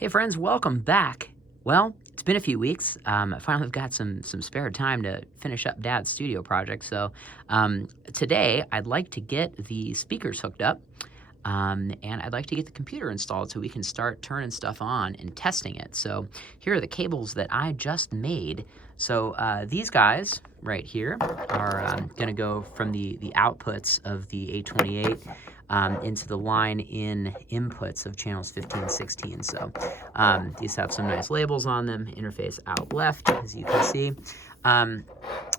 Hey friends, welcome back. Well, it's been a few weeks. I finally got some spare time to finish up Dad's studio project. So today I'd like to get the speakers hooked up, and I'd like to get the computer installed so we can start turning stuff on and testing it. So here are the cables that I just made. So these guys right here are going to go from the outputs of the 828 into the line in inputs of channels 15 and 16. So these have some nice labels on them, interface out left, as you can see. And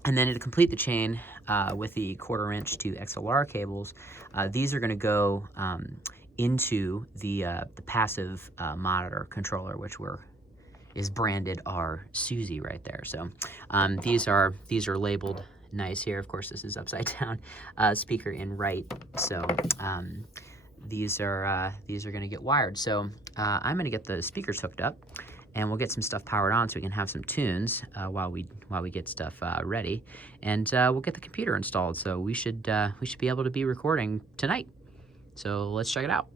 then to complete the chain with the 1/4 inch to XLR cables, these are going to go into the passive monitor controller, which is branded our Suzy right there. So these are labeled nice here. Of course, this is upside down speaker in right. So these are going to get wired. So I'm going to get the speakers hooked up, and we'll get some stuff powered on so we can have some tunes while we get stuff ready, and we'll get the computer installed. So we should be able to be recording tonight. So let's check it out.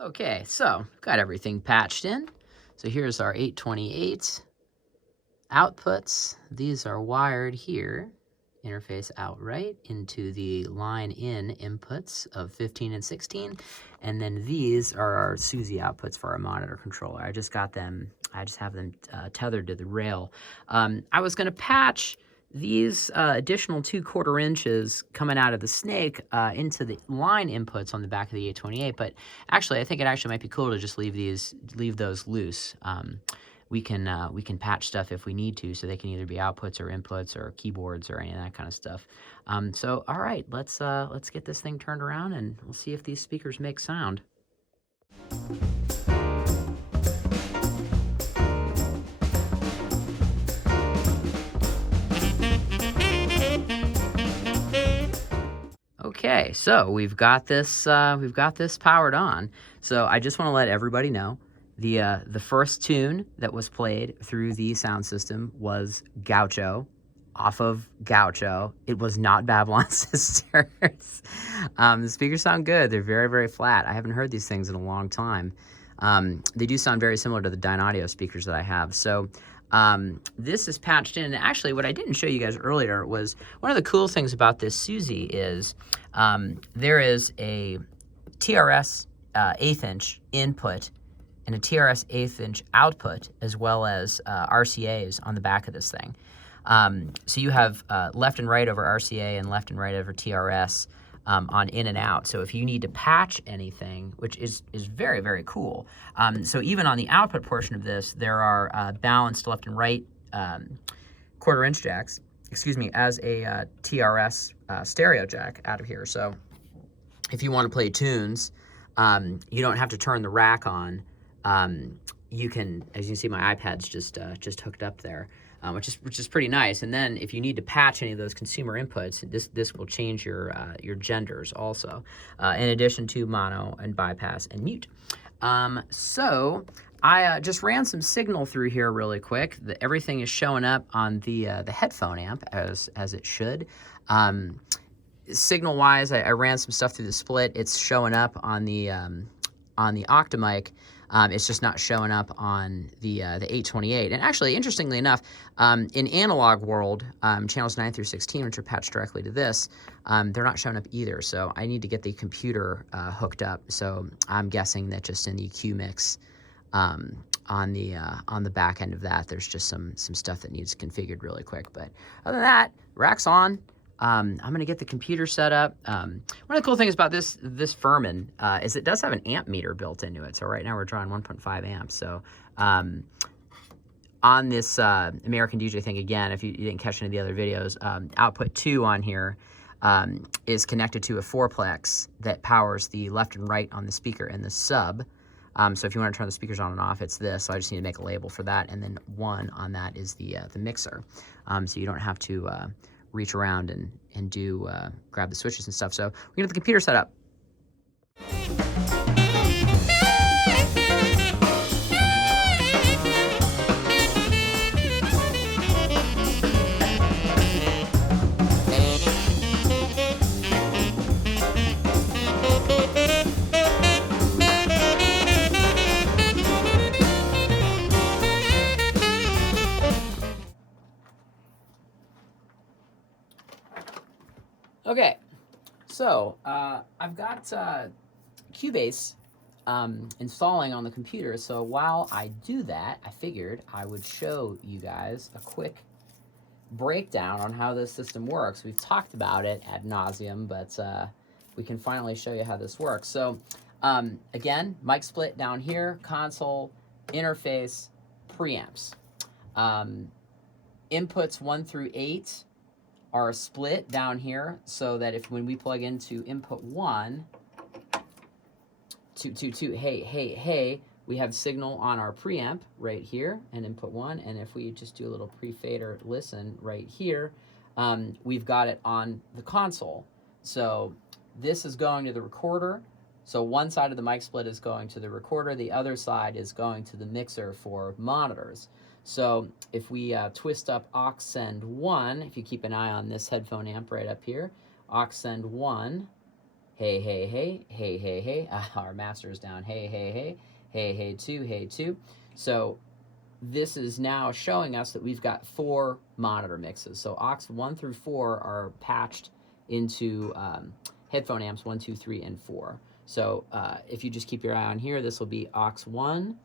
Okay, so got everything patched in. So here's our 828 outputs. These are wired here, interface out right, into the line in inputs of 15 and 16. And then these are our Suzy outputs for our monitor controller. I just have them tethered to the rail. I was gonna patch these additional 2/4 inches coming out of the snake into the line inputs on the back of the 828, but actually I think it actually might be cool to just leave those loose. We can patch stuff if we need to, so they can either be outputs or inputs or keyboards or any of that kind of stuff. So all right, let's get this thing turned around and we'll see if these speakers make sound. Okay, so we've got this powered on. So I just want to let everybody know the first tune that was played through the sound system was Gaucho, off of Gaucho. It was not Babylon Sisters. The speakers sound good. They're very, very flat. I haven't heard these things in a long time. They do sound very similar to the Dynaudio speakers that I have. So this is patched in. And actually, what I didn't show you guys earlier was one of the cool things about this Suzy is there is a TRS 1/8 inch input and a TRS 1/8 inch output, as well as RCAs on the back of this thing. So you have left and right over RCA and left and right over TRS on in and out. So if you need to patch anything, which is very, very cool. So even on the output portion of this, there are balanced left and right 1/4 inch jacks, as a TRS stereo jack out of here. So if you want to play tunes, you don't have to turn the rack on. You can, as you can see, my iPad's just hooked up there. Which is pretty nice. And then if you need to patch any of those consumer inputs, this will change your genders also, in addition to mono and bypass and mute. So I just ran some signal through here really quick. Everything is showing up on the headphone amp as it should. Signal wise, I ran some stuff through the split. It's showing up on the Octamic. It's just not showing up on the 828. And actually, interestingly enough, in analog world, channels 9 through 16, which are patched directly to this, they're not showing up either. So I need to get the computer hooked up. So I'm guessing that just in the EQ mix on the back end of that, there's just some stuff that needs configured really quick. But other than that, rack's on. I'm going to get the computer set up. One of the cool things about this Furman is it does have an amp meter built into it. So right now we're drawing 1.5 amps. So on this American DJ thing, again, if you didn't catch any of the other videos, output 2 on here is connected to a 4-plex that powers the left and right on the speaker and the sub. So if you want to turn the speakers on and off, it's this. So I just need to make a label for that. And then 1 on that is the mixer. So you don't have to reach around and grab the switches and stuff. So we get the computer set up. So I've got Cubase installing on the computer. So while I do that, I figured I would show you guys a quick breakdown on how this system works. We've talked about it ad nauseum, but we can finally show you how this works. So again, mic split down here, console, interface, preamps. Inputs 1 through 8 are split down here so that when we plug into input 1, hey, we have signal on our preamp right here and input 1, and if we just do a little pre-fader listen right here, we've got it on the console. So this is going to the recorder. So one side of the mic split is going to the recorder, the other side is going to the mixer for monitors. So if we twist up aux send 1, if you keep an eye on this headphone amp right up here, aux send 1, hey, our master's down, hey, 2. So this is now showing us that we've got 4 monitor mixes. So aux 1 through 4 are patched into headphone amps 1, 2, 3, and 4. So if you just keep your eye on here, this will be aux 1,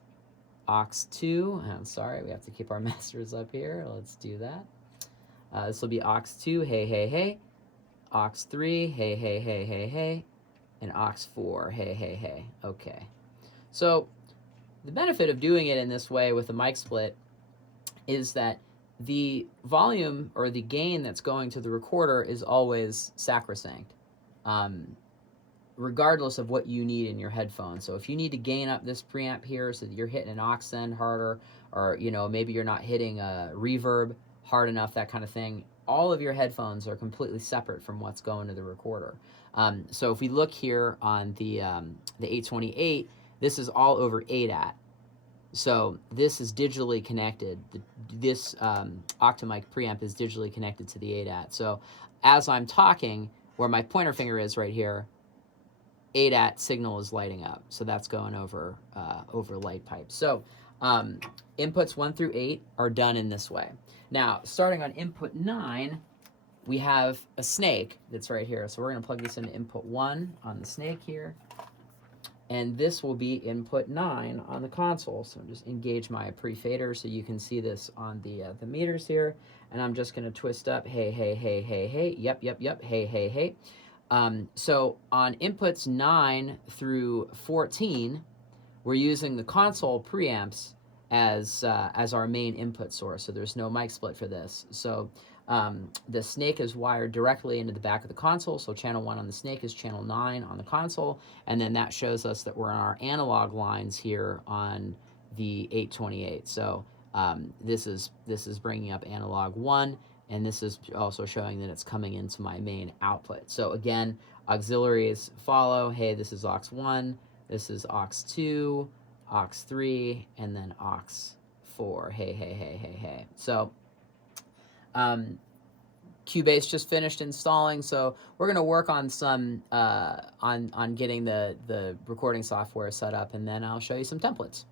aux 2, I'm sorry, we have to keep our masters up here. Let's do that. This will be aux 2, hey, aux 3, hey, and aux 4, hey. Okay. So the benefit of doing it in this way with a mic split is that the volume or the gain that's going to the recorder is always sacrosanct, regardless of what you need in your headphones. So if you need to gain up this preamp here so that you're hitting an aux send harder, or maybe you're not hitting a reverb hard enough, that kind of thing, all of your headphones are completely separate from what's going to the recorder. So if we look here on the 828, this is all over ADAT. So this is digitally connected. This Octamic preamp is digitally connected to the ADAT. So as I'm talking, where my pointer finger is right here, ADAT signal is lighting up. So that's going over light pipes. So inputs 1 through 8 are done in this way. Now, starting on input 9, we have a snake that's right here. So we're going to plug this into input 1 on the snake here. And this will be input 9 on the console. So just engage my pre-fader so you can see this on the meters here. And I'm just going to twist up, hey, yep, hey. So on inputs 9 through 14, we're using the console preamps as our main input source. So there's no mic split for this. So the snake is wired directly into the back of the console. So channel 1 on the snake is channel 9 on the console. And then that shows us that we're on our analog lines here on the 828. So this is bringing up analog 1. And this is also showing that it's coming into my main output. So again, auxiliaries follow. Hey, this is aux 1. This is aux 2, aux 3, and then aux 4. Hey. So Cubase just finished installing, so we're going to work on some on getting the recording software set up, and then I'll show you some templates.